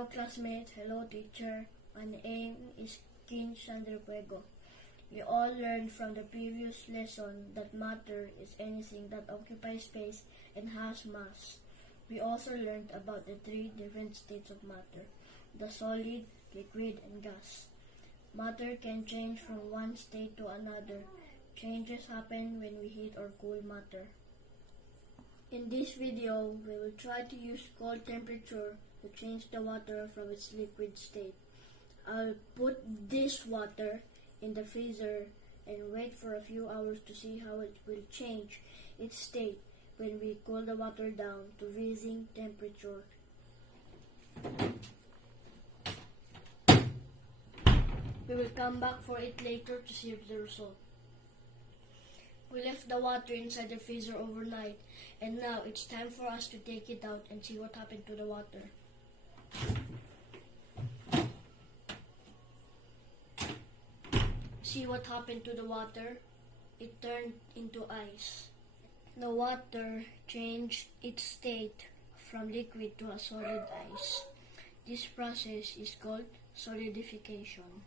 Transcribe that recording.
Hello classmates, hello teacher. My name is Xiandree Fuego. We all learned from the previous lesson that matter is anything that occupies space and has mass. We also learned about the three different states of matter: the solid, liquid, and gas. Matter can change from one state to another. Changes happen when we heat or cool matter. In this video, we will try to use cold temperature to change the water from its liquid state. I'll put this water in the freezer and wait for a few hours to see how it will change its state when we cool the water down to freezing temperature. We will come back for it later to see the result. We left the water inside the freezer overnight, and now it's time for us to take it out and see what happened to the water. See what happened to the water? It turned into ice. The water changed its state from liquid to a solid ice. This process is called solidification.